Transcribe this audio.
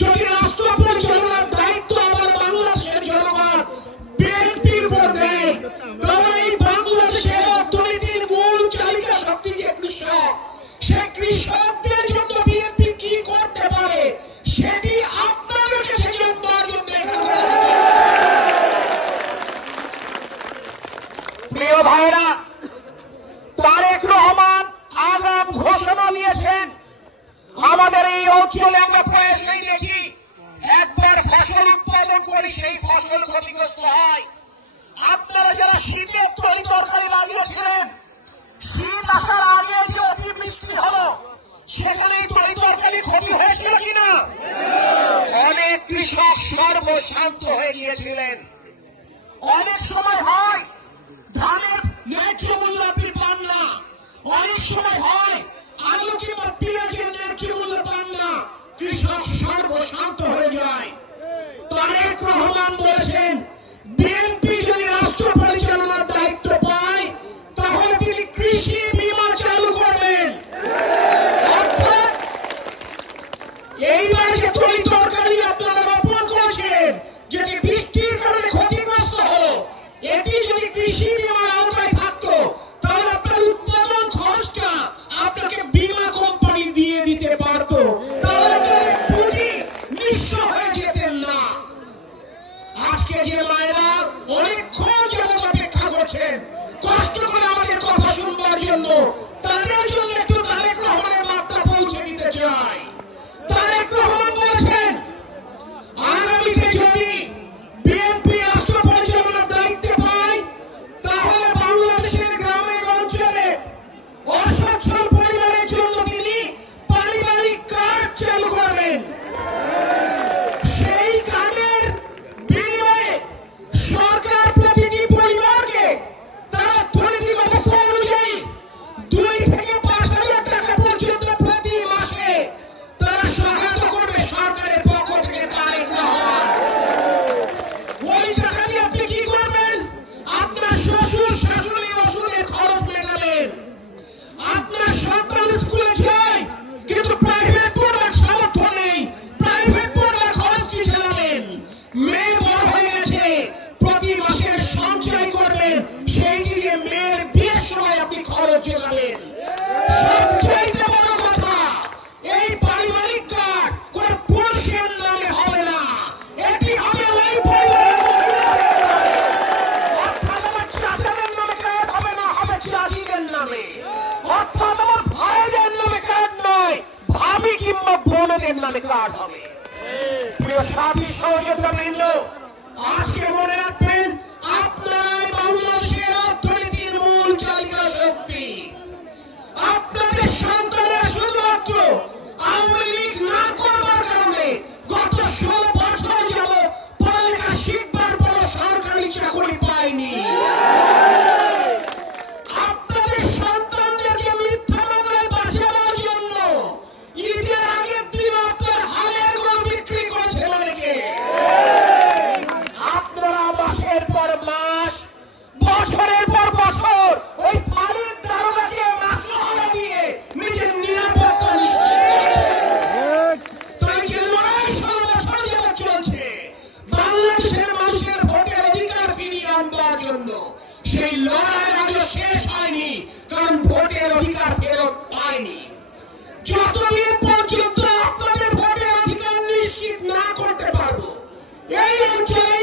যদি রাষ্ট্র পরিচালনার দায়িত্ব আমার বাংলাদেশের জনগণ বিএনপির উপর দেয়, তাহলে এই বাংলাদেশের অর্থনীতির মূল চালিকা শক্তি যে কৃষক, সে কৃষকদের জন্য বিএনপি কি করতে পারে সেটি আপনাদের কাছে জানবার জন্য। প্রিয় ভাইরা, তারেক রহমান আগাম ঘোষণা দিয়েছেন, আমাদের এই অঞ্চলে আমরা প্রায়শই দেখি একবার ফসল উৎপাদন করে সেই ফসল ক্ষতিগ্রস্ত হয়। আপনারা যারা শীতের তরি তরকারি লাগিয়েছিলেন, শীত আসার আগে যে অতিবৃষ্টি হলো সেখানে তরি তরকারি ক্ষতি হয়েছিল কিনা? অনেক কৃষক সর্বশান্ত হয়ে গিয়েছিলেন। অনেক সময় হয় ধানের ন্যায্য মূল্য আপনি পান না, অনেক সময় হয় আলু কিংবা পেঁয়াজের ন্যায্য মূল্য পান না, কৃষক সর্বশান্ত হয়ে যায়। তারেক রহমান বলেছেন বিএনপি যদি রাষ্ট্র পরিচালনার দায়িত্ব পায় তাহলে তিনি কৃষি বীমা চালু করবেন। অর্থাৎ এইবার যে তরি তরকারি আপনারা রোপণ করেছেন, যেটি বৃষ্টির কারণে ক্ষতিগ্রস্ত হলো, এটি যদি কৃষি বীমার আওতায় থাকতো তাহলে আপনার উৎপাদন খরচটা আপনাকে বীমা কোম্পানি দিয়ে দিতে পারত, তাহলে পুঁজি নিঃস্ব হয়ে যেতেন না। আজকে যে মায়েরা অনেকক্ষণ যাবত অপেক্ষা করছেন কষ্ট করে আমাদের কথা শুনবার জন্য, তাদের জন্য একটু তারেক রহমানের বার্তা পৌঁছে দিতে চাই। তারেক রহমান বলেছেন আগামীতে যদি বিএনপি রাষ্ট্র পরিচালনার দায়িত্ব পায় তাহলে বাংলাদেশের গ্রামে অঞ্চলে অসচ্ছল পরিবারের জন্য তিনি পারিবারিক কার্ড চালু করবেন। সেই কার্ডের বিনিময়ে সরকার প্রতিটি পরিবারকে তার অর্থনৈতিক অবস্থা অনুযায়ী 2 থেকে 5,000 টাকা পর্যন্ত প্রতি মাসে তারা সহায়তা করবে সরকারের পক্ষ থেকে। তারেক রহমান ওই টাকা দিয়ে আপনি কি করবেন? আপনার শ্বশুর শাশুড়ির ওষুধের খরচ মেটাবেন। আপনার সন্তান স্কুলে যায় কিন্তু প্রাইভেট পড়ার সামর্থ্য নেই, প্রাইভেট পড়ার খরচটি চালাবেন। মেয়ে বড় হয়ে গেছে, প্রতি মাসে সঞ্চয় করবেন, সেই দিয়ে মেয়ের বিয়ের সময় আপনি খরচ চালাবেন। সবচাইতে বড় কথা, এই পারিবারিক কার্ড কোন পুরুষের নামে হবে না, এটি হবে ওই পরিবারের অর্থাৎ আমার চাচাদের নামে কার্ড হবে না, হবে চাচিদের নামে। অর্থাৎ আমার ভাইদের নামে কার্ড নয়, ভাবি কিংবা বোনদের নামে কার্ড হবে। প্রিয় সাথী সহযোগিতা বৃন্দ, আজকে মনে রাখবেন আপনারাই বাংলাদেশের অর্থনীতির মূল চালিকা শক্তি। আপনাদের সন্তানরা শুধুমাত্র আওয়ামী লীগ না করবার কারণে গত 16 বছর যাবত পড়ালেখা শিখবার পর সরকারি চাকরি পায়নি। আপনাদের সন্তানদেরকে মিথ্যা মামলায় বাঁচাবার জন্য ঈদের আগের দিন আপনার হালের গরু বিক্রি করেছে অনেকে। আপনারা মাসের পর মাস, বছরের পর বছর ওই ফাঁড়ির দারোগাকে মাসলা দিয়ে নিজের নিরাপত্তা নিশ্চিত করেছেন। তাই যে লড়াই 16 বছর যাবত চলছে বাংলাদেশের মানুষের ভোটের অধিকার ফিরিয়ে আনবার জন্য, সেই লড়াই আজও শেষ হয়নি, কারণ ভোটের অধিকার ফেরত পায়নি। যতদিন পর্যন্ত আপনাদের ভোটের অধিকার নিশ্চিত না করতে পারবো, এই অঞ্চলে